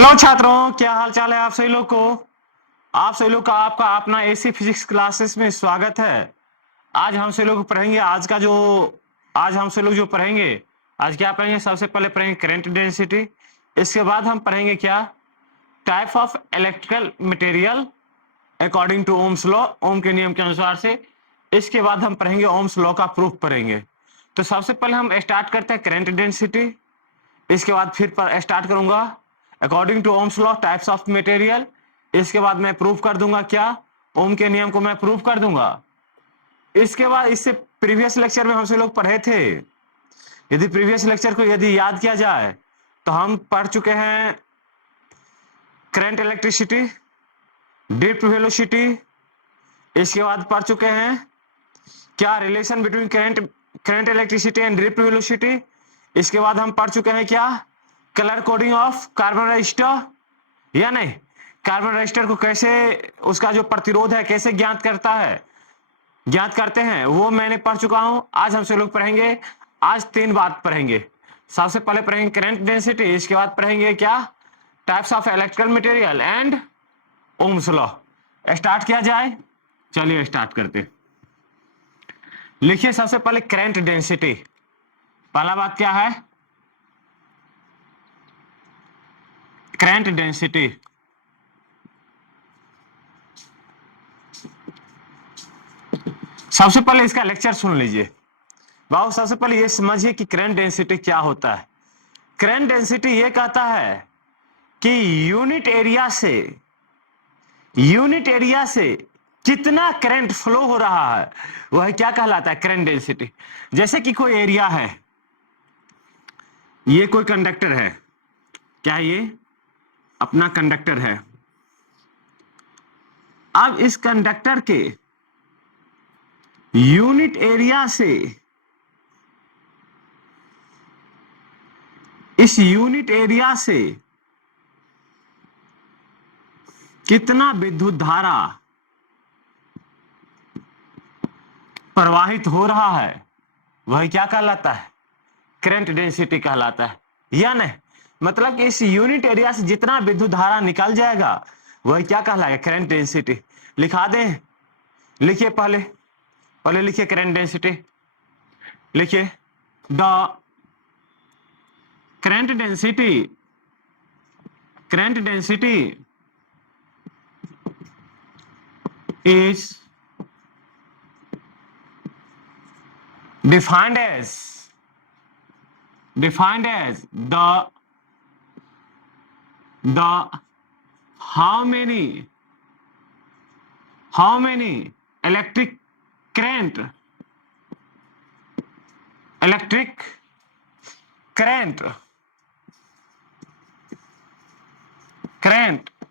Hello छात्रों, क्या हाल चाल है आप सभी लोग को। आप सभी लोग का आपका अपना एसी फिजिक्स क्लासेस में स्वागत है। आज हम सभी लोग पढ़ेंगे आज हम सभी लोग जो पढ़ेंगे, आज क्या पढ़ेंगे। सबसे पहले पढ़ेंगे करंट डेंसिटी। इसके बाद हम पढ़ेंगे क्या, type of electrical material according to Ohm's law, Ohm के नियम के अनुसार से। इसके बाद हम पढ़ेंगे ओम्स लॉ का प्रूफ पढ़ेंगे। तो सबसे पहले हम स्टार्ट करते हैं करंट डेंसिटी। इसके बाद फिर स्टार्ट करूंगा according to Ohm's law types of material. इसके बाद मैं प्रूफ कर दूंगा क्या, ओम के नियम को मैं प्रूफ कर दूंगा। इसके बाद इससे प्रीवियस लेक्चर में हमसे लोग पढ़े थे, यदि प्रीवियस लेक्चर को यदि याद किया जाए तो हम पढ़ चुके हैं करंट इलेक्ट्रिसिटी, ड्रिफ्ट वेलोसिटी। इसके बाद पढ़ चुके हैं क्या relation between current electricity and drift velocity. इसके बाद हम पढ़ चुके हैं क्या, colour coding of carbon register, या नहीं, कार्बन रजिस्टर को कैसे, उसका जो प्रतिरोध है कैसे ज्ञात करते हैं, वो मैंने पढ़ चुका हूं। आज हमसे लोग पढ़ेंगे, आज 3 बात पढ़ेंगे। सबसे पहले पढ़ेंगे करंट डेंसिटी, इसके बाद पढ़ेंगे क्या, types of electrical material and Ohm's law. Start किया जाए, चलिए स्टार्ट करते। लिखिए सबसे पहले करंट डेंसिटी। पहला बात क्या है, करंट डेंसिटी। सबसे पहले इसका लेक्चर सुन लीजिए बाबू। सबसे पहले ये समझिए कि करंट डेंसिटी क्या होता है। करंट डेंसिटी ये कहता है कि यूनिट एरिया से कितना करंट फ्लो हो रहा है, वह क्या कहलाता है, करंट डेंसिटी। जैसे कि कोई एरिया है, ये कोई कंडक्टर है, क्या ये अपना कंडक्टर है। अब इस कंडक्टर के यूनिट एरिया से, इस यूनिट एरिया से कितना विद्युत धारा प्रवाहित हो रहा है, वह क्या कहलाता है, करंट डेंसिटी कहलाता है, या नहीं। मतलब कि इस यूनिट एरिया से जितना विद्युत धारा निकल जाएगा वह क्या कहलाएगा, करंट डेंसिटी। लिखा दें, लिखिए पहले लिखिए करंट डेंसिटी। लिखिए the current density is defined as the how many electric current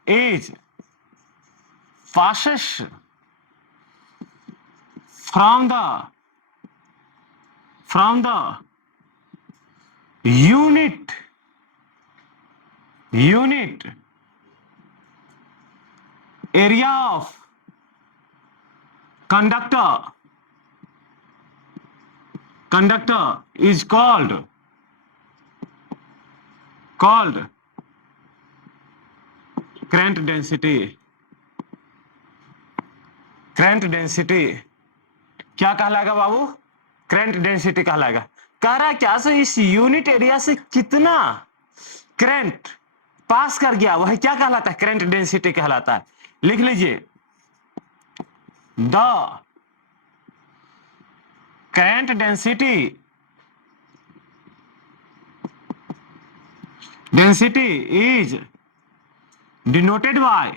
is passes from the unit area of conductor is called current density. Current density क्या कहलाएगा बाबू, करंट डेंसिटी कहलाएगा। कह रहा है क्या, सो इस यूनिट एरिया से कितना करंट पास कर गया, वह क्या कहलाता है, करंट डेंसिटी कहलाता है। लिख लीजिए, the current density is denoted by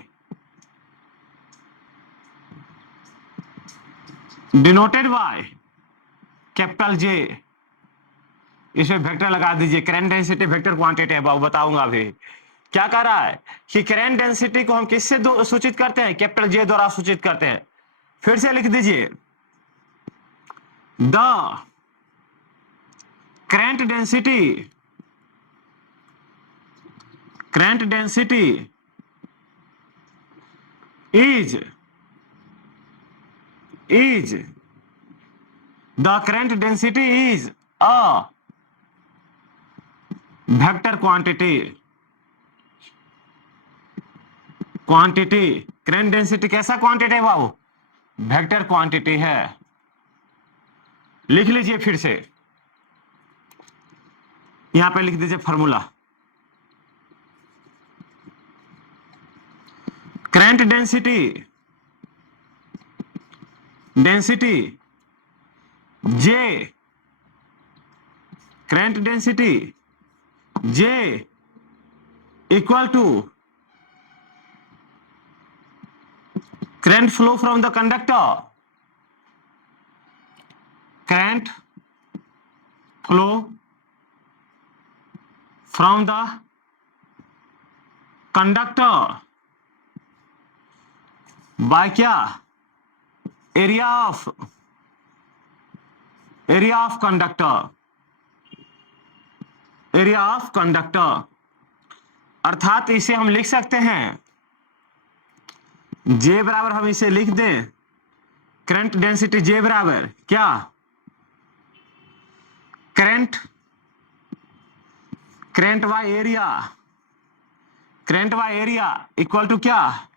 capital J. इसमें वेक्टर लगा दीजिए, करंट डेंसिटी वेक्टर क्वांटिटी है बाबू, बताऊंगा अभी। क्या कह रहा है कि करंट डेंसिटी को हम किससे सूचित करते हैं, कैपिटल जे द्वारा सूचित करते हैं। फिर से लिख दीजिए, the current density is the current density is a vector quantity quantity. Current density कैसा क्वांटिटी है बाबू? वेक्टर क्वांटिटी है। लिख लीजिए फिर से, यहां पे लिख दीजिए formula. Current density J, current density J equal to current flow from the conductor, current flow from the conductor by क्या? Area of conductor, area of conductor. अर्थात इसे हम लिख सकते हैं, जे बराबर हम इसे लिख दें, करंट डेंसिटी जे बराबर क्या? Current by area, current by area equal to क्या?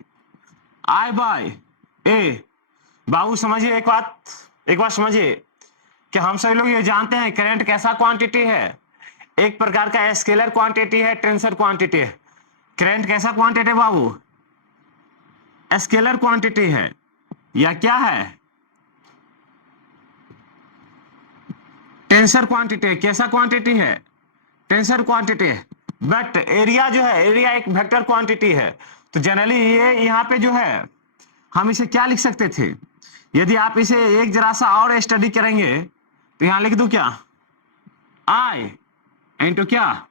आई बाय ए। बाबू समझिए एक बात समझिए कि हम सभी लोग ये जानते हैं करंट कैसा क्वांटिटी है? एक प्रकार का स्केलर क्वांटिटी है, टेंसर क्वांटिटी है। करंट कैसा क्वांटिटी है बाबू? स्केलर क्वांटिटी है या क्या है? टेंसर क्वांटिटी है। कैसा क्वांटिटी है? टेंसर क्वांटिटी है। बट एरिया जो है, एरिया एक वेक्टर क्वांटिटी है। तो जनरली ये यहाँ पे जो है हम इसे क्या लिख सकते थे? यदि आप इसे एक जरा सा और स्टडी करेंगे तो यहां लिख दूं क्या? आई इंटू क्या?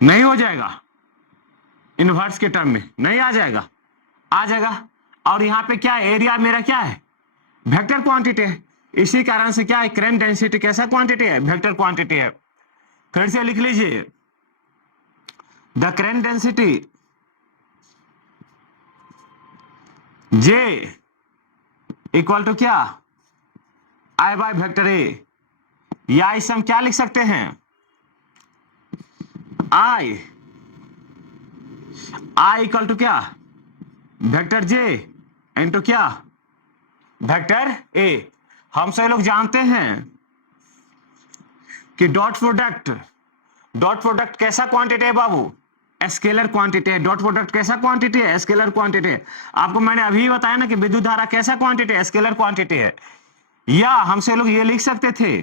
नहीं हो जाएगा इनवर्स के टर्म में, नहीं आ जाएगा, आ जाएगा। और यहाँ पे क्या है? एरिया मेरा क्या है? वेक्टर क्वांटिटी है। इसी कारण से क्या है? करंट डेंसिटी कैसा क्वांटिटी है? वेक्टर क्वांटिटी है। फिर से लिख लीजिए, the current density J equal to क्या? I by vector A. या इसे हम क्या लिख सकते हैं? आई इक्वल टू क्या? वेक्टर जे इंटू क्या? Vector A. हम सभी लोग जानते हैं कि डॉट प्रोडक्ट कैसा क्वांटिटी है बाबू? स्केलर क्वांटिटी है। डॉट प्रोडक्ट कैसा क्वांटिटी है? स्केलर क्वांटिटी है। आपको मैंने अभी बताया ना कि विद्युत धारा कैसा क्वांटिटी है? स्केलर क्वांटिटी है। या हमसे लोग ये लिख सकते थे,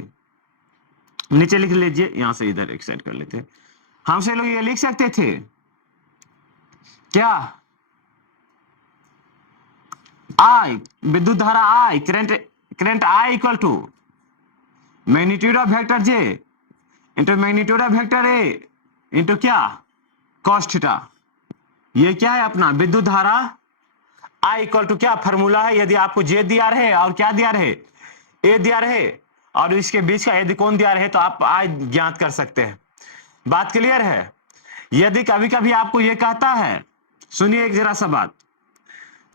नीचे लिख लीजिए, यहां से इधर एक साइड कर लेते हैं। हमसे लोग ये लिख सकते थे क्या? आई विद्युत धारा I, current I equal to magnitude of vector J into magnitude of vector A into क्या? Cos theta. ये क्या है अपना? विद्युत धारा आई इक्वल टू क्या? फॉर्मूला है। यदि आपको जे दिया रहे और क्या दिया रहे? ए दिया रहे और इसके बीच का यदि कोण दिया रहे तो आप आई ज्ञात कर सकते हैं। बात क्लियर है? यदि कभी कभी आपको यह कहता है, सुनिए एक जरा सा बात,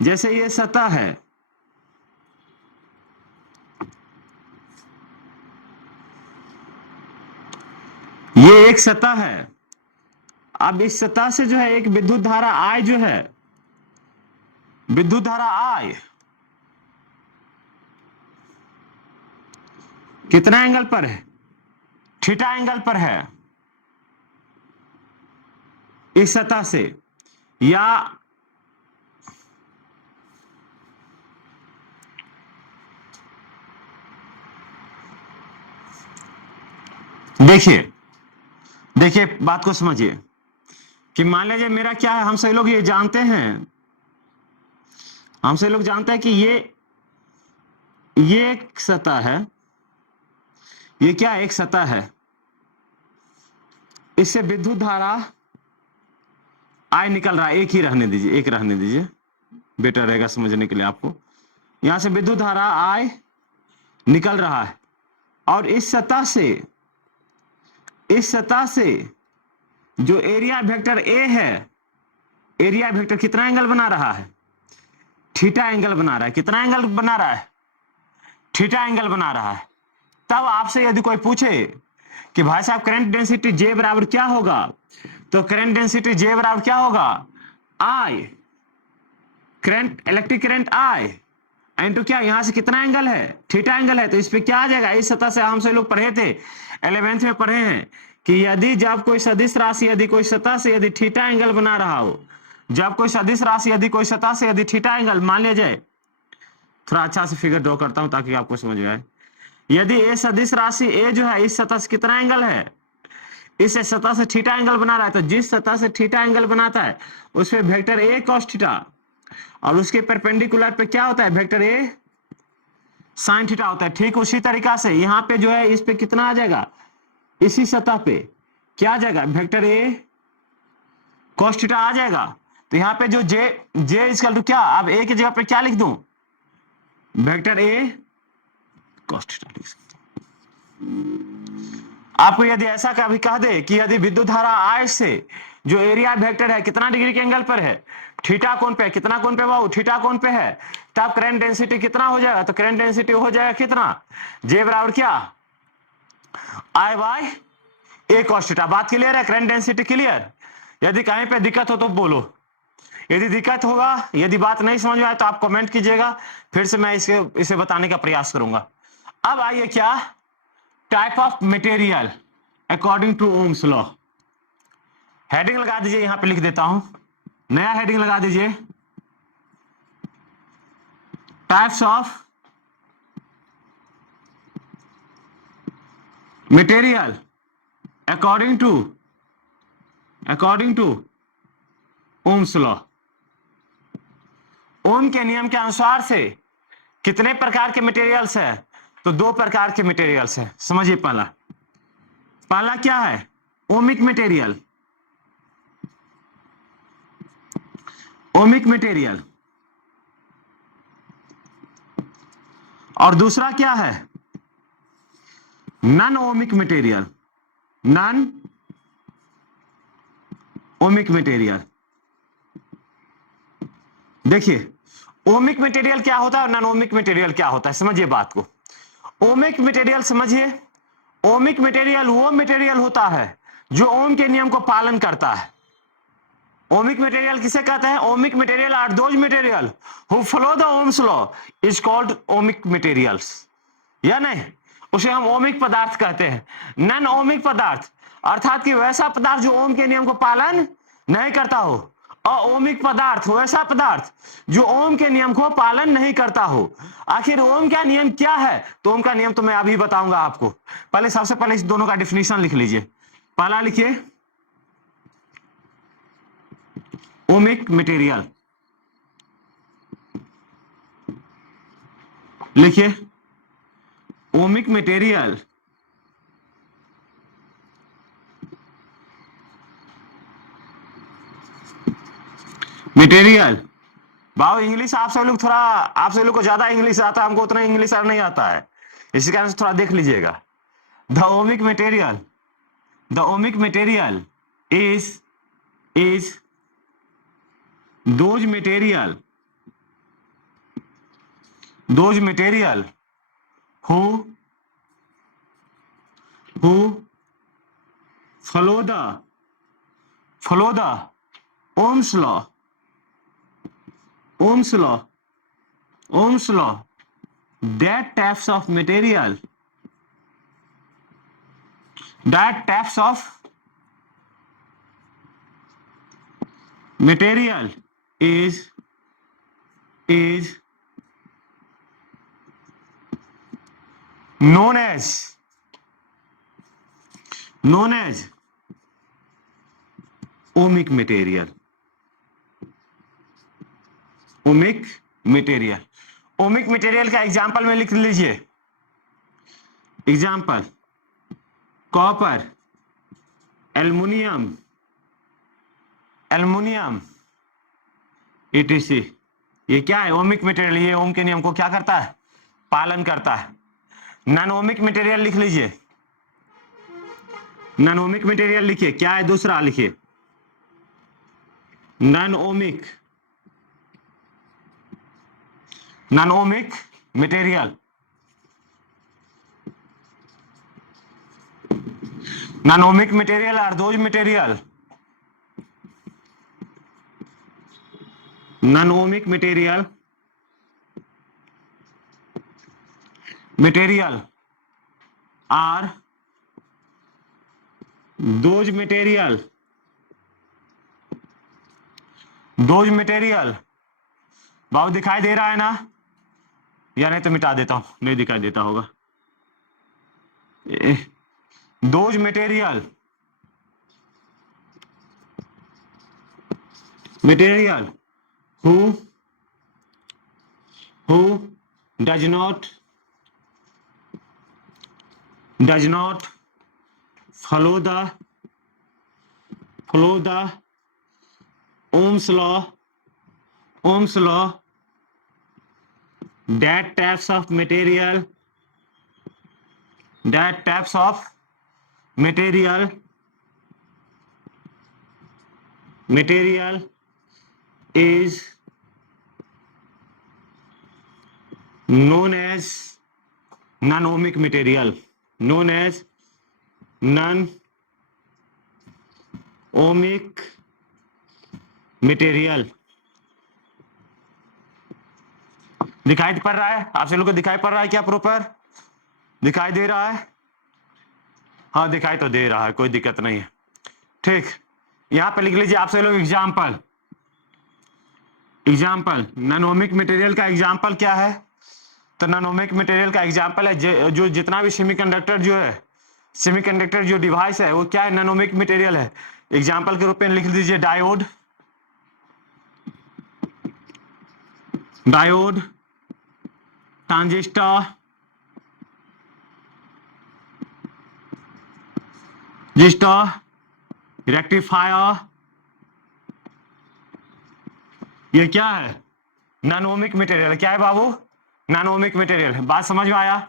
जैसे ये सतह है, ये एक सतह है। अब इस सतह से जो है एक विद्युत धारा आई जो है, विद्युत धारा आई कितना एंगल पर है? थीटा एंगल पर है इस सतह से। या देखिए बात को समझिए कि मान लीजिए मेरा क्या है, हम सभी लोग ये जानते हैं, हम सभी लोग जानते हैं कि ये एक सतह है, ये क्या एक सतह है, इससे विद्युत धारा आई निकल रहा है। एक ही रहने दीजिए, एक रहने दीजिए, बेटर रहेगा समझने के लिए आपको। यहां से विद्युत धारा आई निकल रहा है और इस सतह से जो एरिया वेक्टर ए है, एरिया वेक्टर कितना एंगल बना रहा है? थीटा एंगल बना रहा है। कितना एंगल बना रहा है? थीटा एंगल बना रहा है। तब आपसे यदि कोई पूछे कि भाई साहब करंट डेंसिटी जे बराबर क्या होगा, तो करंट डेंसिटी J बराबर क्या होगा, I, current electric current I into क्या, यहां से कितना एंगल है, थीटा एंगल है, तो इस पे क्या आ जाएगा, इस सतह से हम से लोग पढ़े थे 11th में पढ़े हैं कि यदि जब कोई सदिश राशि यदि कोई सतह से यदि थीटा एंगल बना रहा हो, जब कोई सदिश राशि यदि कोई सतह से यदि थीटा एंगल मान लिया जाए, थोड़ा अच्छा से फिगर ड्रॉ करता हूं ताकि आपको समझ में आए। यदि ए सदिश राशि ए जो है इस सतह से कितना एंगल है, इस सतह से थीटा एंगल बना रहा है, तो जिस सतह से थीटा एंगल बनाता है उस पे वेक्टर ए कॉस थीटा और उसके परपेंडिकुलर पे क्या होता है, वेक्टर ए साइन थीटा होता है। ठीक उसी तरीका से यहां पे जो है इस पे कितना आ जाएगा, इसी सतह पे क्या आ जाएगा, वेक्टर ए कॉस थीटा आ जाएगा। तो यहां पे जो जे इक्वल टू क्या, अब ए की जगह पे क्या लिख दूं, वेक्टर ए कॉस थीटा लिख सकते हैं। आपको यदि ऐसा कभी कह दे कि यदि विद्युत धारा I से जो एरिया वेक्टर है कितना डिग्री के एंगल पर है, थीटा कोण पे, कितना कोण पे बाबू, थीटा कोण पे है, तब करंट डेंसिटी कितना हो जाएगा, तो करंट डेंसिटी हो जाएगा कितना, J बराबर क्या, I by A cos theta. बात क्लियर है, करंट डेंसिटी क्लियर। यदि कहीं पे दिक्कत हो तो बोलो, यदि दिक्कत होगा, यदि बात नहीं समझ में आए तो आप कमेंट कीजिएगा, फिर से मैं इसे बताने का प्रयास करूंगा। अब आइए क्या, type of material according to Ohm's law. Heading लगा दीजिए, यहां पे लिख देता हूं, नया हेडिंग लगा दीजिए, types of material according to Ohm's law. Ohm के नियम के अनुसार से कितने प्रकार के मटेरियल्स है, तो दो प्रकार के मटेरियल्स है। समझिए, पहला क्या है, ओमिक मटेरियल, ओमिक मटेरियल, और दूसरा क्या है, non ohmic material, non ohmic material. देखिए ओमिक मटेरियल क्या होता है और नॉन ओमिक मटेरियल क्या होता है, समझिए बात को। ओमिक मटेरियल समझिए, ओमिक मटेरियल वो मटेरियल होता है जो ओम के नियम को पालन करता है। ओमिक मटेरियल किसे कहते हैं, ohmic material are those material who follow the Ohm's law is called ohmic materials, या नहीं, उसे हम ओमिक पदार्थ कहते हैं। नॉन ओमिक पदार्थ अर्थात कि वैसा पदार्थ जो ओम के नियम को पालन नहीं करता हो, अओमिक पदार्थ वैसा पदार्थ जो ओम के नियम को पालन नहीं करता हो। आखिर ओम का नियम क्या है, तो ओम का नियम तो मैं अभी बताऊंगा आपको। पहले सबसे पहले इस दोनों का डिफिनीशन लिख लीजिए। पहला लिखिए ओमिक मटेरियल, लिखिए ओमिक मटेरियल मटेरियल। बाबू इंग्लिश आप सब लोग थोड़ा, आप सब लोग को ज्यादा इंग्लिश आता है, हमको उतना इंग्लिश नहीं आता है, इसी कारण से थोड़ा देख लीजिएगा। The ohmic material, the ohmic material is those material who follow the Ohm's law, that types of material is known as ohmic material. Ohmic material, ohmic material का एग्जांपल में लिख लीजिए। Example copper, aluminium, etc। ये क्या है, ohmic material, ये ओम के नियम को क्या करता है, पालन करता है। नॉन ओमिक मटेरियल लिख लीजिए, नॉन ओमिक मटेरियल लिखिए, क्या है दूसरा, लिखिए non ohmic material. Non ohmic material are those material non ohmic material are those material बाबू दिखाई दे रहा है ना, या नहीं तो मिटा देता हूं, नहीं दिखाई देता होगा। Those material who does not follow the Ohm's law, that types of material is known as non-ohmic material, दिखाई पड़ रहा है आप लोगों को? दिखाई पड़ रहा है क्या? प्रॉपर दिखाई दे रहा है? हाँ दिखाई तो दे रहा है, कोई दिक्कत नहीं है। ठीक, यहां पे लिख लीजिए आप लोग एग्जाम्पल नॉन-ओमिक मटेरियल का एग्जाम्पल क्या है? तो नॉन-ओमिक मटेरियल का एग्जाम्पल है जो जितना भी सेमीकंडक्टर जो डिवाइस है वो क्या है? नॉन-ओमिक मटेरियल है। एग्जाम्पल के रूप में लिख दीजिए डायोड, ट्रांजिस्टर, रेक्टिफायर, ये क्या है? Non-ohmic material. क्या है बाबू? Non-ohmic material. बात समझ में आया?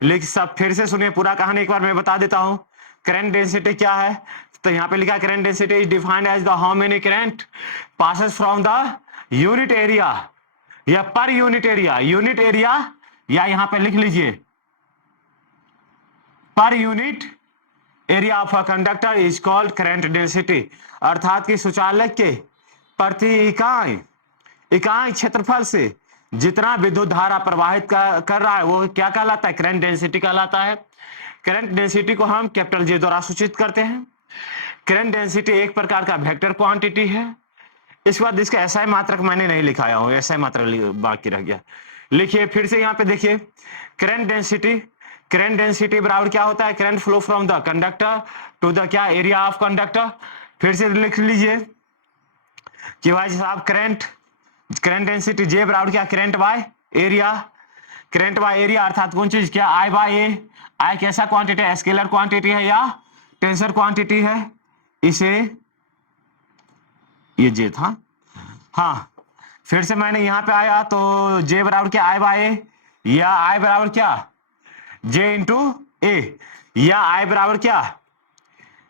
लेकिन सब फिर से सुनिए, पूरा कहानी एक बार मैं बता देता हूं। करंट डेंसिटी क्या है? तो यहां पे लिखा current density is defined as the how many current passes from the unit area या पर यूनिट एरिया या यहां पे लिख लीजिए per unit area of a conductor is called current density. अर्थात कि शौचालय के प्रति इकाई क्षेत्रफल से जितना विद्युत धारा प्रवाहित कर रहा है वो क्या कहलाता है? करंट डेंसिटी कहलाता है। करंट डेंसिटी को हम कैपिटल जे द्वारा सूचित करते हैं। करंट डेंसिटी एक प्रकार का वेक्टर क्वांटिटी है। इसके बाद इसका एसआई मात्रक मैंने नहीं लिखाया हूं, एसआई मात्रक बाकी रह गया। लिखिए फिर से यहां पे देखिए, करंट डेंसिटी बराबर क्या होता है? Current flow from the conductor to the क्या एरिया ऑफ कंडक्टर। फिर से लिख लीजिए कि भाई साहब करंट डेंसिटी जे बराबर क्या? करंट बाय एरिया अर्थात कौन चीज? क्या? आई बाय ए। आई कैसा क्वांटिटी है? स्केलर क्वांटिटी है या टेंसर क्वांटिटी है? इसे ये जे था। हाँ फिर से मैंने यहां पे आया तो जे बराबर क्या? आई बाय ए या आई बराबर क्या? जे इंटू ए या आई बराबर क्या?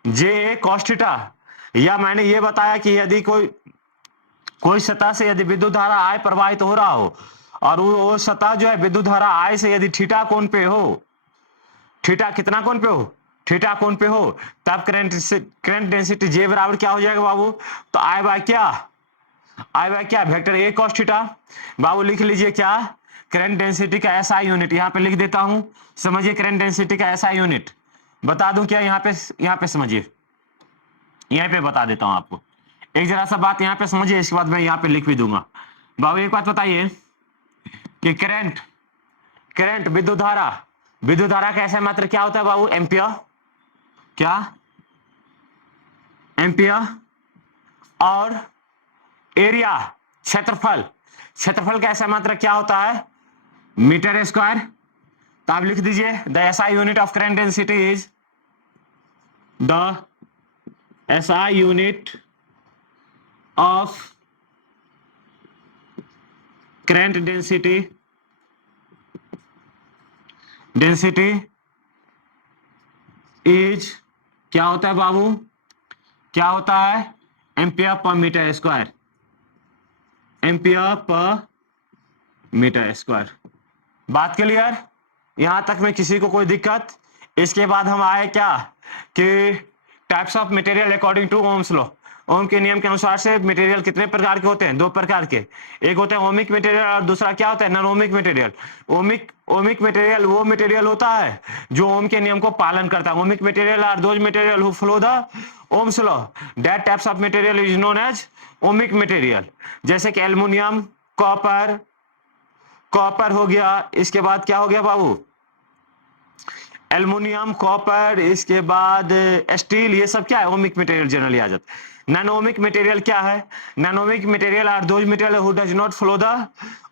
जे ए कॉस थीटा। या मैंने ये बताया कि यदि कोई सतह से यदि विद्युत धारा आई प्रवाहित हो रहा हो और वो सतह जो है विद्युत धारा आई से यदि थीटा कोण पे हो, थीटा कितना कोण पे हो? थीटा कोण पे हो, तब करंट डेंसिटी जे बराबर क्या हो जाएगा बाबू? तो आई बाय क्या? Vector A cos theta. बाबू लिख लीजिए क्या? करंट डेंसिटी का एसआई यूनिट यहां पे लिख देता हूं। समझिए करंट डेंसिटी का एसआई यूनिट बता दूं क्या? यहां पे समझिए, यहां पे बता देता हूं आपको। एक जरा सा बात यहां पे समझिए, इसके बाद मैं यहां पे लिख भी दूंगा। बाबू एक बात बताइए कि करंट विद्युत धारा का ऐसा मात्रा क्या होता है बाबू? एम्पियर। क्या? एम्पियर। और एरिया क्षेत्रफल का ऐसा मात्रा क्या होता है? Metre square. तो आप लिख दीजिए the SI unit of current density is the SI unit of current density is क्या होता है बाबू? क्या होता है? Ampere per metre square. बात क्लियर? यहां तक में किसी को कोई दिक्कत? इसके बाद हम आए क्या कि types of material according to Ohm's law. Ohm के नियम के अनुसार से मटेरियल कितने प्रकार के होते हैं? 2 प्रकार के। एक होता है ओमिक मटेरियल और दूसरा क्या होता है? Non ohmic material. Ohmic material वो मटेरियल होता है जो ओम के नियम को पालन करता है। Ohmic material are those material who follow the Ohm's law. That types of material is known as ohmic material. जैसे कि एल्युमिनियम, कॉपर हो गया, इसके बाद क्या हो गया बाबू? एल्युमिनियम, कॉपर, इसके बाद स्टील, ये सब क्या है? ओमिक मटेरियल जनरली आ जाता है। नॉन-ओमिक मटेरियल क्या है? Non-ohmic material are those material who does not follow the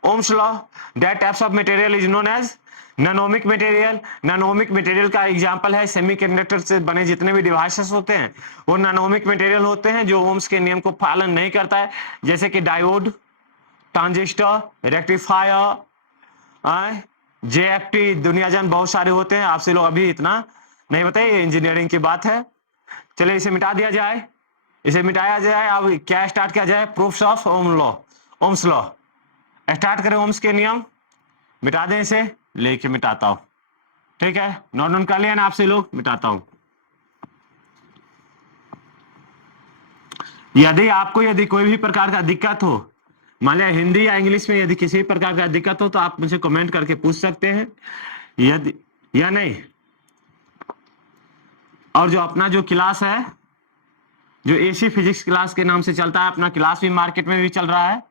Ohm's law. That types of material is known as non-ohmic material. Non-ohmic material का एग्जांपल है सेमीकंडक्टर से बने जितने भी डिवाइसेस होते हैं वो नॉन-ओमिक मटेरियल होते हैं जो ओम्स के नियम को पालन नहीं करता है, जैसे कि डायोड, ट्रांजिस्टर, रेक्टिफायर, जेएफटी, दुनिया जान बहुत सारे होते हैं। आपसे लोग अभी इतना नहीं बताइए, ये इंजीनियरिंग की बात है। चलिए इसे मिटा दिया जाए, इसे मिटाया जाए। अब क्या स्टार्ट किया जाए? Proofs of Ohm's law start करें। ओम्स के नियम मिटा दें, इसे लेके मिटाता हूं। ठीक है, नोट डाउन कर लिया ना आपसे लोग? मिटाता हूं। यदि कोई भी प्रकार का दिक्कत हो, मान लिया हिंदी या इंग्लिश में यदि किसी प्रकार का दिक्कत हो तो आप मुझे कमेंट करके पूछ सकते हैं, यदि या नहीं। और जो अपना जो क्लास है, जो एसी फिजिक्स क्लास के नाम से चलता है, अपना क्लास भी मार्केट में भी चल रहा है,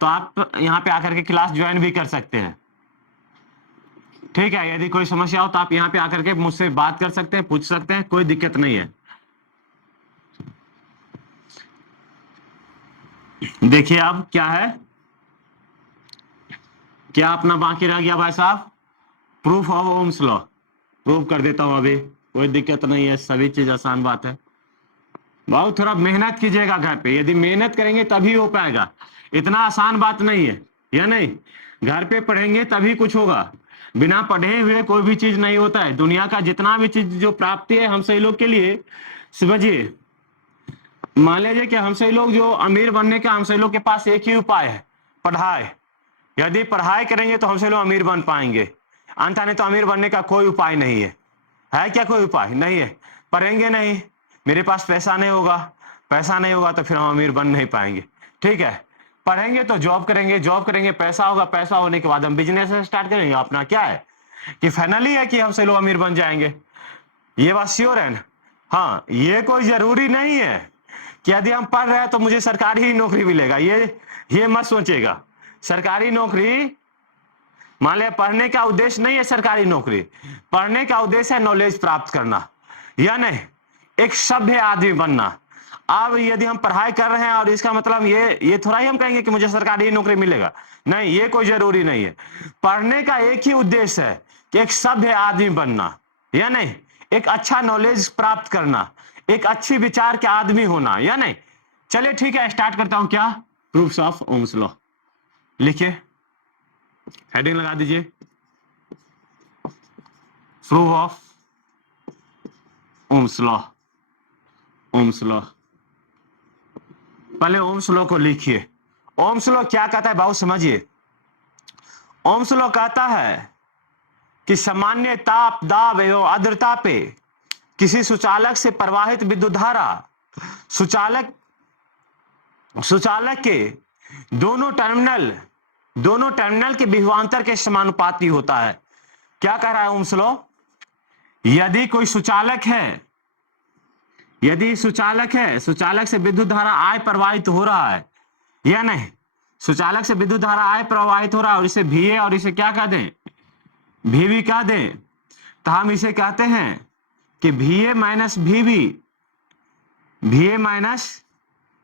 तो आप यहाँ पे आकर के क्लास ज्वाइन भी कर सकते हैं। ठीक है, यदि कोई समस्या हो तो आप यहाँ पे आकर के मुझसे बात कर सकते हैं, पूछ सकते हैं, कोई दिक्कत नहीं है। देखिए अब क्या है, क्या अपना बाकी रह गया भाई साहब? Proof of Ohm's law proof कर देता हूं अभी, कोई दिक्कत नहीं है, सभी चीज आसान बात है। बहुत थोड़ा मेहनत कीजिएगा घर पे, यदि मेहनत करेंगे तभी हो पाएगा, इतना आसान बात नहीं है, या नहीं? घर पे पढ़ेंगे तभी कुछ होगा, बिना पढ़े हुए कोई भी चीज नहीं होता है। दुनिया का जितना भी चीज जो प्राप्ति है हम सही लोग के लिए, समझिए, मान लीजिए कि हम सही लोग जो अमीर बनने का, हम सही लोग के पास एक ही उपाय है, पढ़ाई। यदि पढ़ाई करेंगे तो हम सही लोग अमीर बन पाएंगे, अन्यथा नहीं तो अमीर बनने का कोई उपाय नहीं है क्या? कोई उपाय नहीं है। पढ़ेंगे नहीं, मेरे पास पैसा नहीं होगा, पैसा नहीं होगा तो फिर हम अमीर बन नहीं पाएंगे। ठीक है, पढ़ेंगे तो जॉब करेंगे, जॉब करेंगे पैसा होगा, पैसा होने के बाद हम बिजनेस स्टार्ट करेंगे। अपना क्या है कि फाइनली है कि हम सही लोग अमीर बन जाएंगे, ये बात श्योर है ना? हाँ, ये कोई जरूरी नहीं है कि यदि हम पढ़ रहे हैं तो मुझे सरकारी ही नौकरी मिलेगा, ये मत सोचिएगा। सरकारी नौकरी, मान लिया पढ़ने का उद्देश्य नहीं है सरकारी नौकरी, पढ़ने का उद्देश्य है नॉलेज प्राप्त करना, या नहीं, एक सभ्य आदमी बनना। अब यदि हम पढ़ाई कर रहे हैं और इसका मतलब ये थोड़ा ही हम कहेंगे कि मुझे सरकारी नौकरी मिलेगा, नहीं, ये कोई जरूरी नहीं है। पढ़ने का एक ही उद्देश्य है कि एक सभ्य आदमी बनना, या नहीं, एक अच्छा नॉलेज प्राप्त करना, एक अच्छी विचार के आदमी होना, या नहीं। चलिए ठीक है, स्टार्ट करता हूं। क्या? प्रूफ्स ऑफ ओम्स लॉ लिखिए, हेडिंग लगा दीजिए, proof of Ohm's law. Ohm's law, पहले ओम्स लॉ को लिखिए। ओम्स लॉ क्या कहता है बाबू, समझिए। ओम्स लॉ कहता है कि सामान्य ताप, दाब एवं आर्द्रता पे किसी सुचालक से प्रवाहित विद्युत धारा सुचालक के दोनों टर्मिनल के विभवांतर के समानुपाती होता है। क्या कह रहा है ओम्स लॉ? यदि कोई सुचालक है, सुचालक से विद्युत धारा I प्रवाहित हो रहा है, या नहीं, सुचालक से विद्युत धारा I प्रवाहित हो रहा है और इसे VA और इसे क्या कह दें, VB कह दें, तो हम इसे कहते हैं कि VA माइनस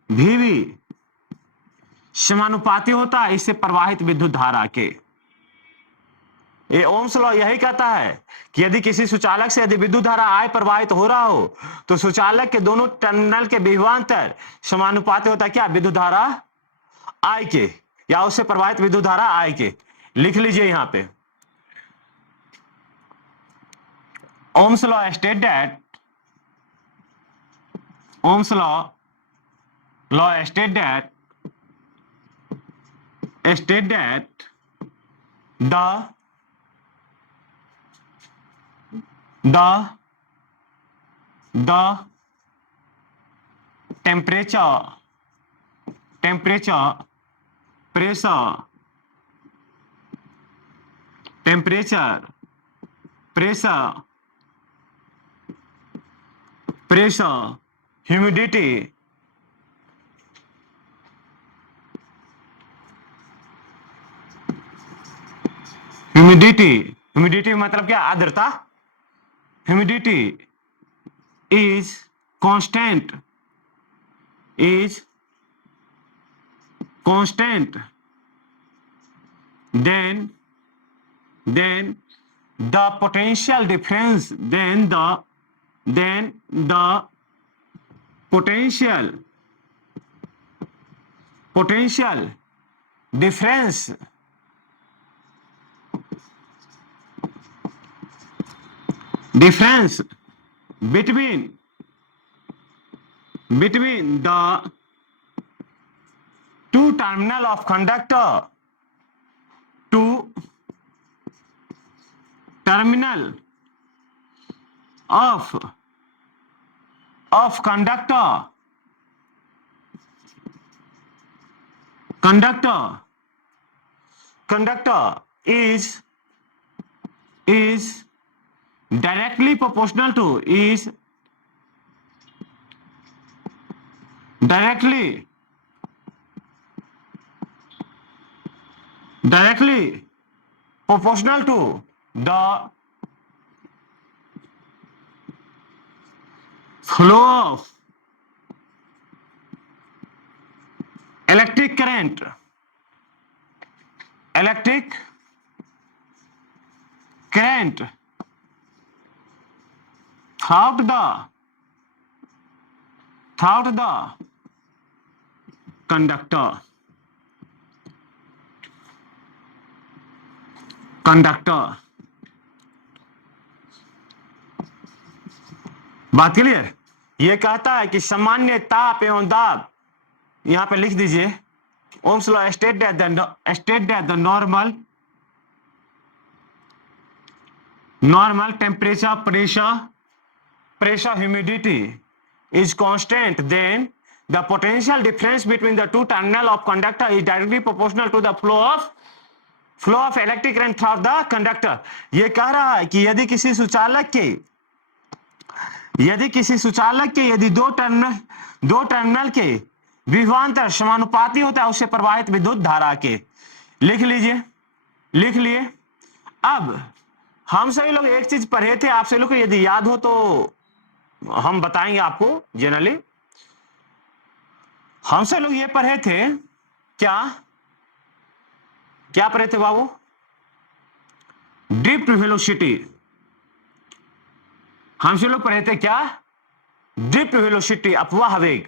VB समानुपाती होता है इससे प्रवाहित विद्युत धारा के। ये ओम्स लॉ यही कहता है कि यदि किसी सुचालक से यदि विद्युत धारा I प्रवाहित हो रहा हो तो सुचालक के दोनों टर्मिनल के विभवांतर समानुपाती होता है क्या? विद्युत धारा I के, या उससे प्रवाहित विद्युत धारा I के। लिख लीजिए यहां पे, Ohm's law state that the temperature, temperature, pressure, temperature, pressure, pressure, humidity, humidity, humidity मतलब क्या? आर्द्रता। Humidity is constant, is constant, then the potential difference, then the potential difference between the two terminal of conductor, two terminal of conductor is directly proportional to, is directly proportional to the flow of electric current, throughout the conductor, बात clear? ये कहता है कि सामान्य ताप एवं दाब, यहां पे लिख दीजिए, Ohm's law state that the normal temperature, pressure, humidity is constant, then the potential difference between the two terminal of conductor is directly proportional to the flow of electric current through the conductor। ये कह रहा है कि यदि किसी सुचालक के यदि दो टर्मिनल के विभवांतर समानुपाती होता है उससे प्रवाहित विद्युत धारा के। लिख लिए। अब हम सभी लोग एक चीज पढ़े थे, आप सभी लोग को यदि याद हो तो हम बताएंगे आपको। जनरली हम सभी लोग ये पढ़े थे, क्या पढ़े थे बाबू? Drift velocity. हम सभी लोग पढ़े थे क्या? ड्रिफ्ट वेलोसिटी, अपवाह वेग,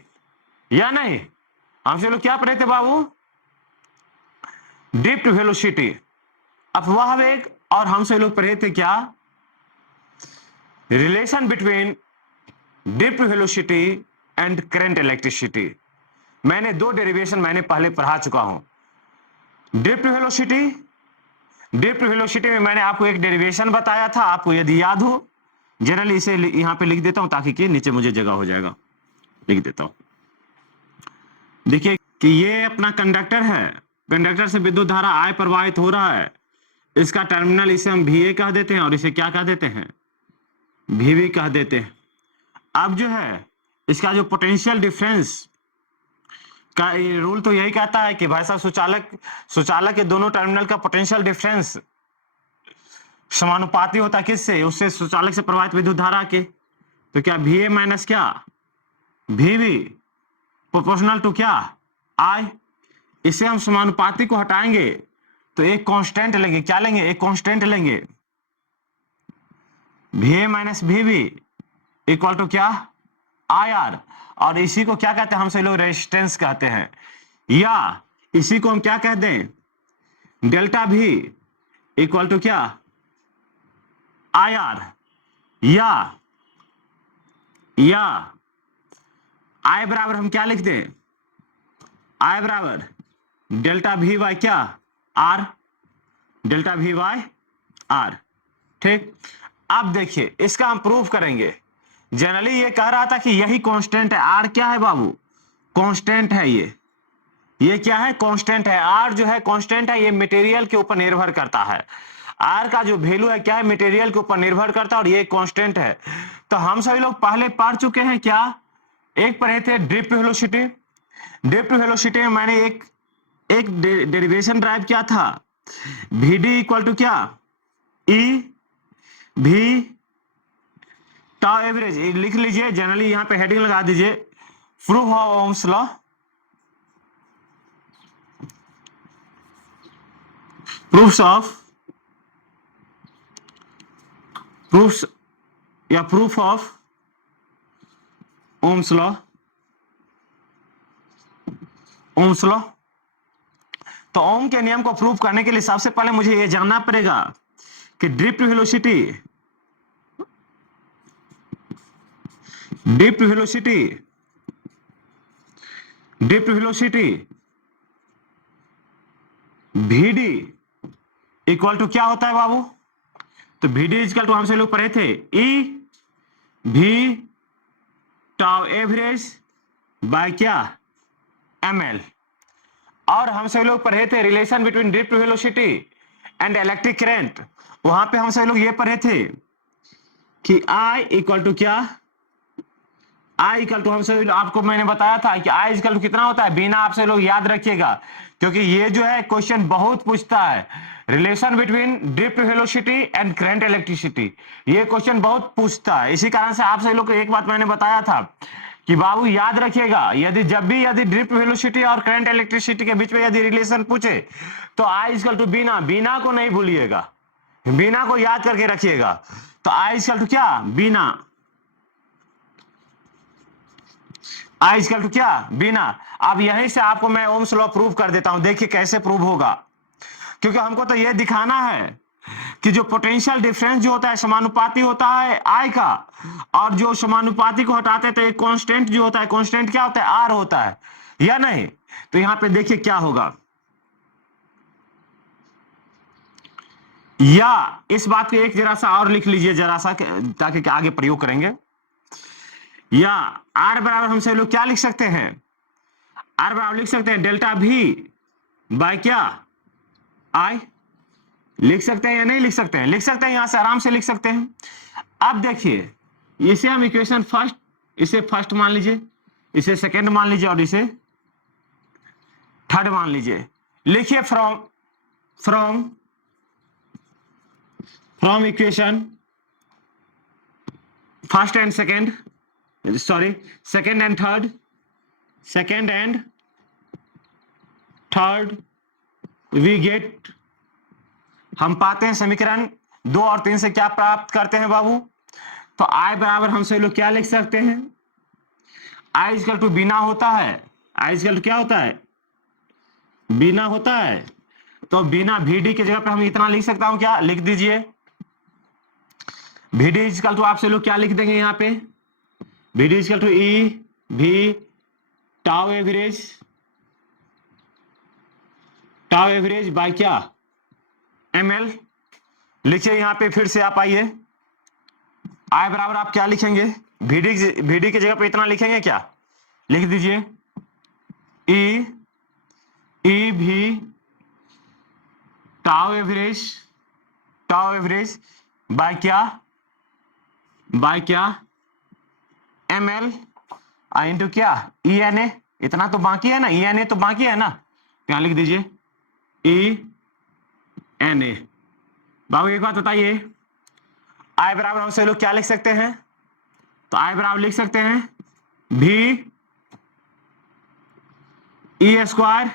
या नहीं? हम सभी लोग क्या पढ़े थे बाबू? ड्रिफ्ट वेलोसिटी, अपवाह वेग। और हम सभी लोग पढ़े थे क्या? Relation between drift velocity and current electricity. मैंने दो डेरिवेशन पहले पढ़ा चुका हूं। ड्रिफ्ट वेलोसिटी में मैंने आपको एक डेरिवेशन बताया था, आपको यदि याद हो। जनरली इसे यहां पे लिख देता हूं ताकि कि नीचे मुझे जगह हो जाएगा। लिख देता हूं, देखिए कि ये अपना कंडक्टर है, कंडक्टर से विद्युत धारा I प्रवाहित हो रहा है। इसका टर्मिनल इसे हम VA कह देते हैं और इसे क्या कह देते हैं? VB कह देते हैं। अब जो है इसका जो पोटेंशियल डिफरेंस का रूल तो यही कहता है कि भाई साहब सुचालक के दोनों टर्मिनल का पोटेंशियल डिफरेंस समानुपाती होता है किससे? उससे सुचालक से प्रवाहित विद्युत धारा के। तो क्या VA माइनस क्या VB प्रोपोर्शनल टू क्या I। इसे हम समानुपाती को हटाएंगे तो एक कांस्टेंट लेंगे। क्या लेंगे? एक कांस्टेंट लेंगे। VA minus VB equal to क्या IR। और इसी को क्या कहते हैं? हम सभी लोग रेजिस्टेंस कहते हैं, या इसी को हम क्या कहते हैं? डेल्टा V इक्वल टू क्या IR, या I बराबर हम क्या लिखते हैं? I बराबर डेल्टा V बाय क्या R, delta V by R। ठीक, अब देखिए इसका हम प्रूफ करेंगे। जनरली ये कह रहा था कि यही कांस्टेंट है। आर क्या है बाबू? कांस्टेंट है ये क्या है? कांस्टेंट है। आर जो है कांस्टेंट है, ये मटेरियल के ऊपर निर्भर करता है। आर का जो वैल्यू है क्या है? मटेरियल के ऊपर निर्भर करता है और ये कांस्टेंट है। तो हम सभी लोग पहले पढ़ चुके हैं क्या? एक पढ़े थे ड्रिफ्ट वेलोसिटी। ड्रिफ्ट वेलोसिटी में मैंने एक डेरिवेशन ड्राइव किया था, वीडी इक्वल टू क्या? ई भी टाउ एवरेज। लिख लीजिए, जनरली यहां पे हेडिंग लगा दीजिए, proof of Ohm's law. Proofs या proof of Ohm's law. Ohm's law. तो ओम के नियम को प्रूव करने के लिए सबसे पहले मुझे यह जानना पड़ेगा कि drift velocity VD equal to क्या होता है बाबू? तो VD इक्वल टू हमसे लोग पढ़े थे ई भी टाउ एवरेज बाय क्या? ml। और हमसे लोग पढ़े थे relation between drift velocity and electric current. वहां पे हमसे लोग ये पढ़े थे कि I इक्वल टू क्या? आई इक्वल टू हमसे आपको मैंने बताया था कि आई इक्वल टू कितना होता है? बिना आपसे लोग याद रखिएगा, क्योंकि ये जो है क्वेश्चन बहुत पूछता है, relation between drift velocity and current electricity. ये क्वेश्चन बहुत पूछता है। इसी कारण से आपसे लोग को एक बात मैंने बताया था कि बाबू याद रखिएगा, यदि ड्रिफ्ट वेलोसिटी और करंट इलेक्ट्रिसिटी के बीच में यदि रिलेशन पूछे तो आई इक्वल टू बिना को नहीं भूलिएगा, बिना को याद करके रखिएगा। तो आई इक्वल टू क्या? बिना। आई इक्वल टू क्या? बिना। अब यहीं से आपको मैं ओम्स लॉ प्रूव कर देता हूं, देखिए कैसे प्रूव होगा। क्योंकि हमको तो यह दिखाना है कि जो पोटेंशियल डिफरेंस जो होता है समानुपाती होता है आई का, और जो समानुपाती को हटाते तो एक कांस्टेंट जो होता है, कांस्टेंट क्या होता है? आर होता है, या नहीं? तो यहां पे देखिए क्या होगा, या इस बात को एक जरा सा और लिख लीजिए जरा सा, ताकि आगे प्रयोग करेंगे। या आर बराबर हमसे लोग क्या लिख सकते हैं? आर बराबर लिख सकते हैं डेल्टा भी बाय क्या? आई। लिख सकते हैं या नहीं लिख सकते हैं? लिख सकते हैं, यहां से आराम से लिख सकते हैं। अब देखिए, इसे हम इक्वेशन फर्स्ट, इसे फर्स्ट मान लीजिए, इसे सेकंड मान लीजिए और इसे थर्ड मान लीजिए। लिखिए from equation first and second, sorry second and third we get, हम पाते हैं समीकरण 2 और 3 से क्या प्राप्त करते हैं बाबू? तो आई बराबर हमसे लोग क्या लिख सकते हैं? आई इक्वल टू बिना होता है। आई इक्वल टू क्या होता है? बिना होता है। तो बिना VD की जगह पे हम इतना लिख सकता हूं क्या? लिख दीजिए VD इक्वल टू, आपसे लोग क्या लिख देंगे यहां पे? VD इक्वल टू ई भी टाउ एवरेज बाय क्या? ml। लिखिए यहां पे, फिर से आप आइए, आई बराबर आप क्या लिखेंगे? VD की जगह पे इतना लिखेंगे क्या? लिख दीजिए ई भी टाउ एवरेज बाय क्या? ml इंटू क्या? ENA। इतना तो बाकी है ना, ENA तो बाकी है ना, यहां लिख दीजिए ENA। बाबू एक बात बताइए, आई बराबर हमसे लोग क्या लिख सकते हैं? तो आई बराबर लिख सकते हैं भी e square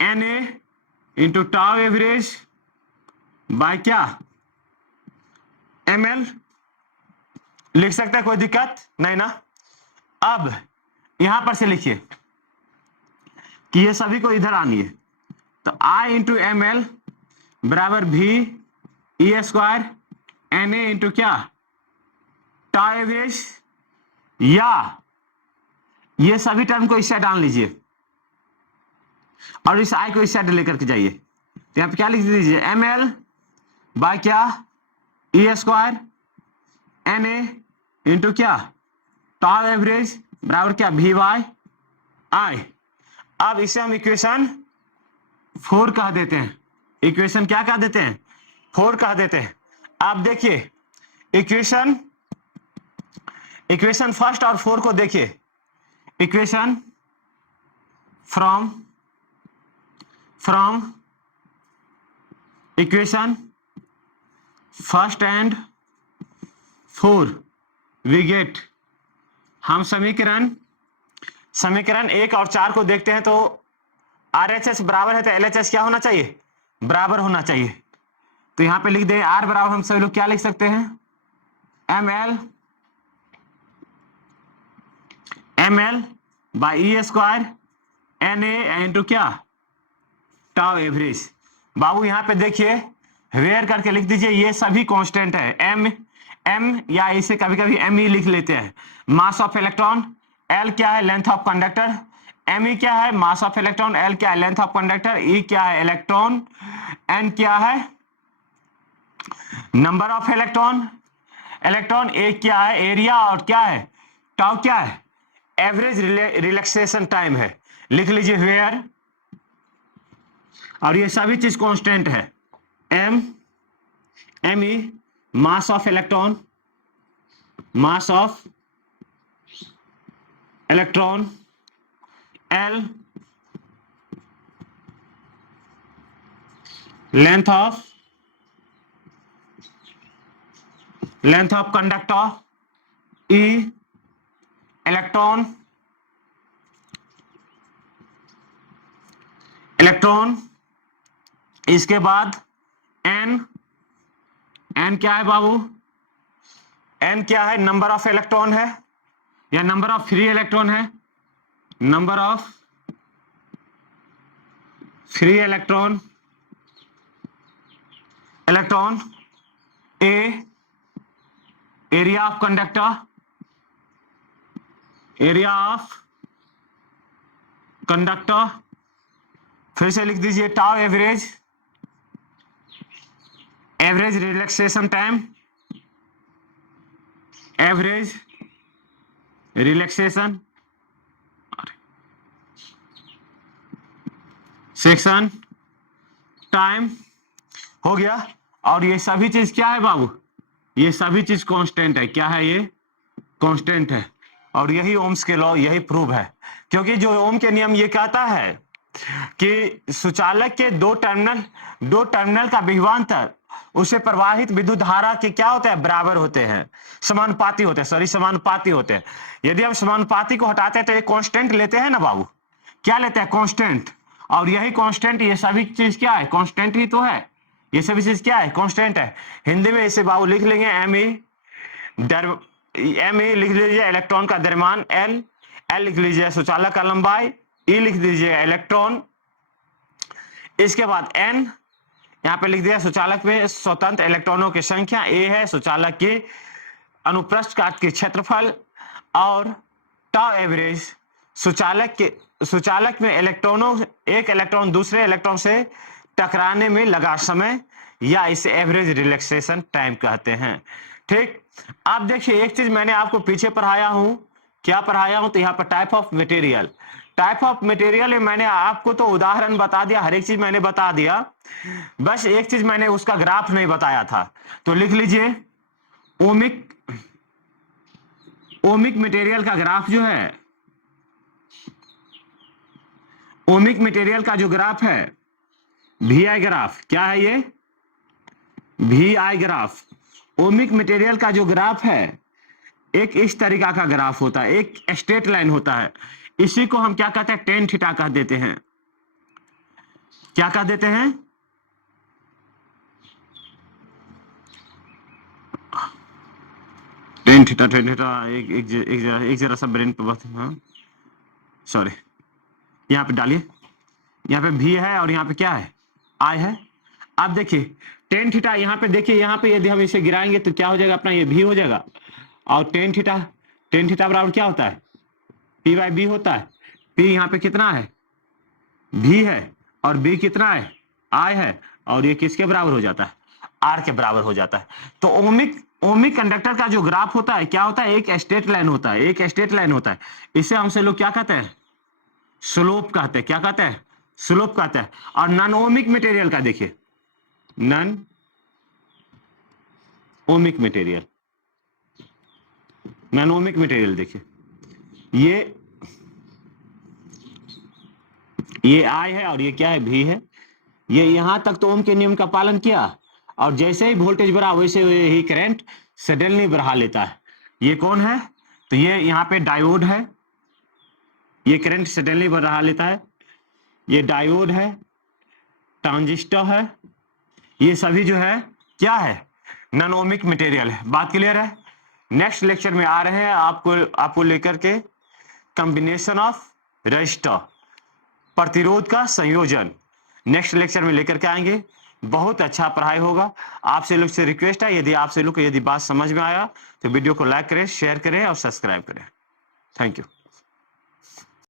NA into tau average by क्या? ml। लिख सकते हैं, कोई दिक्कत नहीं ना? अब यहां पर से लिखिए कि ये सभी को इधर आनिए, तो I इंटू ml बराबर भी ई स्क्वायर NA इंटू क्या? टाउ एवरेज, या ये सभी टर्म को इस साइड डाल लीजिए और इस I को इस साइड लेकर के जाइए। तो यहां पे क्या लिख दीजिए? ml बाय क्या? ई स्क्वायर एन ए इंटू क्या टाउ एवरेज बराबर क्या वी वाई आई। अब इसे हम इक्वेशन 4 कह देते हैं। इक्वेशन क्या कह देते हैं 4 कह देते हैं। आप देखिए इक्वेशन फर्स्ट और 4 को देखिए। Equation from equation first and 4 we get, हम समीकरण 1 और 4 को देखते हैं तो RHS बराबर है तो LHS क्या होना चाहिए बराबर होना चाहिए। तो यहां पे लिख दे R बराबर हम सभी लोग क्या लिख सकते हैं ml by E square N A into क्या टाउ एवरेज। बाबू यहां पे देखिए वेयर करके लिख दीजिए, ये सभी कांस्टेंट है। एम या इसे कभी कभी एम ई लिख लेते हैं। मास ऑफ इलेक्ट्रॉन, एल क्या है length of conductor, M E क्या है मास ऑफ इलेक्ट्रॉन, एल क्या है लेंथ ऑफ कंडक्टर, ई क्या है इलेक्ट्रॉन, एन क्या है नंबर ऑफ इलेक्ट्रॉन, ए क्या है एरिया और क्या है टाउ क्या है एवरेज रिलैक्सेशन टाइम है। लिख लीजिए वेयर, और ये सभी चीज कांस्टेंट है। M E mass of electron, L length of conductor, E electron इसके बाद एन क्या है बाबू, एन क्या है नंबर ऑफ इलेक्ट्रॉन है या नंबर ऑफ फ्री इलेक्ट्रॉन है, number of free electron A area of conductor, फिर से लिख दीजिए tau average relaxation time, relaxation section time हो गया। और ये सभी चीज क्या है बाबू, ये सभी चीज कांस्टेंट है। क्या है ये कांस्टेंट है। और यही ओम्स के लॉ यही प्रूव है, क्योंकि जो ओम के नियम ये कहता है कि सुचालक के दो टर्मिनल का विभवांतर उसे प्रवाहित विद्युत धारा के क्या होते हैं बराबर होते हैं, समानुपाती होते हैं। यदि हम समानुपाती को हटाते हैं तो एक कांस्टेंट लेते हैं ना बाबू, क्या लेते हैं कांस्टेंट। और यही कांस्टेंट ये सभी चीज क्या है कांस्टेंट ही तो है, ये सभी चीज क्या है कांस्टेंट है। हिंदी में इसे बाबू लिख लेंगे एम ई लिख लीजिए इलेक्ट्रॉन का द्रव्यमान, एल लिख लीजिए सुचालक का लंबाई, ई लिख दीजिए इलेक्ट्रॉन, इसके बाद एन यहां पे लिख दिया सुचालक में स्वतंत्र इलेक्ट्रॉनों की संख्या, ए है सुचालक की अनुप्रस्थ काट की क्षेत्रफल, और टाउ एवरेज सुचालक में एक इलेक्ट्रॉन दूसरे इलेक्ट्रॉन से टकराने में लगा समय, या इसे एवरेज रिलैक्सेशन टाइम कहते हैं। ठीक, अब देखिए एक चीज मैंने आपको पीछे पढ़ाया हूं, क्या पढ़ाया हूं, तो यहाँ पर टाइप ऑफ मटेरियल में मैंने आपको तो उदाहरण बता दिया, हर एक चीज मैंने बता दिया, बस एक चीज मैंने उसका ग्राफ नहीं बताया था। तो लिख लीजिए ओमिक मटेरियल का ग्राफ जो है, ओमिक मटेरियल का जो ग्राफ है VI ग्राफ, क्या है ये VI ग्राफ। ओमिक मटेरियल का जो ग्राफ है एक इस तरीका का ग्राफ होता है, एक स्ट्रेट लाइन होता है, इसी को हम क्या कहते हैं टेन थीटा कह देते हैं। क्या कह देते हैं टेन थीटा एक जरा सा ब्रेन पे बात, हाँ सॉरी, यहाँ पे डालिए, यहाँ पे भी है और यहाँ पे क्या है आई है। अब देखिए टेन थीटा यहाँ पे देखिए, यहाँ पे यदि हम इसे गिराएंगे तो क्या हो जाएगा अपना ये भी हो जाएगा, और टेन थीटा बराबर क्या होता है P बाई बी होता है। P यहाँ पे कितना है भी है और B कितना है आई है, और ये किसके बराबर हो जाता है आर के बराबर हो जाता है। तो ओमिक कंडक्टर का जो ग्राफ होता है क्या होता है, एक स्ट्रेट लाइन होता है, एक स्ट्रेट लाइन होता है। इसे हमसे लोग क्या कहते हैं, स्लोप कहते हैं। क्या कहते हैं, स्लोप कहते हैं। और नॉन ओमिक मटेरियल का देखिए, non ohmic material, non ohmic material देखिए, ये आई है और ये क्या है, भी है। ये यहां तक तो ओम के नियम का पालन किया, और जैसे ही वोल्टेज बढ़ा वैसे ही करंट सडनली बढ़ा लेता है। ये कौन है, तो ये यहाँ पे डायोड है, ये करंट सडनली बढ़ा लेता है। ये डायोड है, ट्रांजिस्टर है, ये सभी जो है क्या है, नॉन ओमिक मटेरियल है। बात क्लियर है। नेक्स्ट लेक्चर में आ रहे हैं आपको लेकर के कॉम्बिनेशन ऑफ रजिस्टर, प्रतिरोध का संयोजन, नेक्स्ट लेक्चर में लेकर के आएंगे। बहुत अच्छा पढ़ाई होगा। आपसे लोग से रिक्वेस्ट है, यदि आपसे लोग को यदि बात समझ में आया तो वीडियो को लाइक करें, शेयर करें और सब्सक्राइब करें। Thank you.